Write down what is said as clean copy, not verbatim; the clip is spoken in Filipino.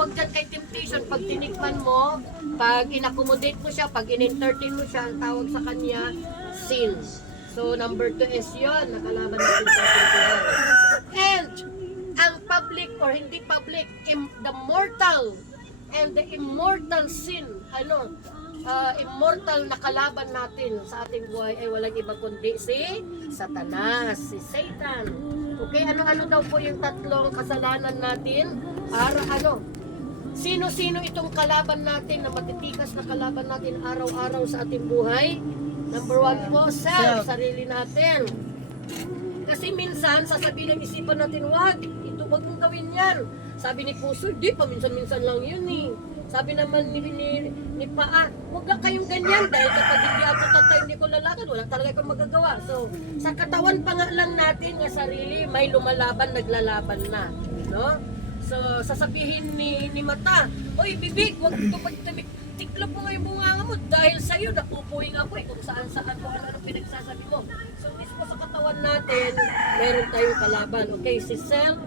tawag dyan kay temptation, pag tinikman mo, pag in-accommodate mo siya, pag in-entertain mo siya, ang tawag sa kanya, sin. So, number 2 is yun, nakalaban natin sa ating buhay. And, ang public or hindi public, the mortal and the immortal sin, immortal na kalaban natin sa ating buhay ay walang iba kundi si Satanas, si Satan. Okay, ano-ano daw po yung tatlong kasalanan natin? Sino-sino itong kalaban natin na matitikas na kalaban natin araw-araw sa ating buhay? Number 1 po, self, sarili natin. Kasi minsan, sasabihin ng isipan natin, wag mong gawin yan. Sabi ni Puso, di, paminsan-minsan lang yun eh. Sabi naman ni Paa, huwag lang kayong ganyan dahil kapag hindi ako tatay, hindi ko lalakad, wala talaga akong magagawa. So, sa katawan pa nga lang natin nga sarili, may lumalaban, naglalaban na. No? So, sasabihin ni Mata, oy, bibig, huwag ito tiklop mo nga yung bunganga mo dahil sa'yo, napupuwing ako eh, kung saan-saan mo, ano pinagsasabi mo. So, mismo sa katawan natin, meron tayong kalaban. Okay, si self,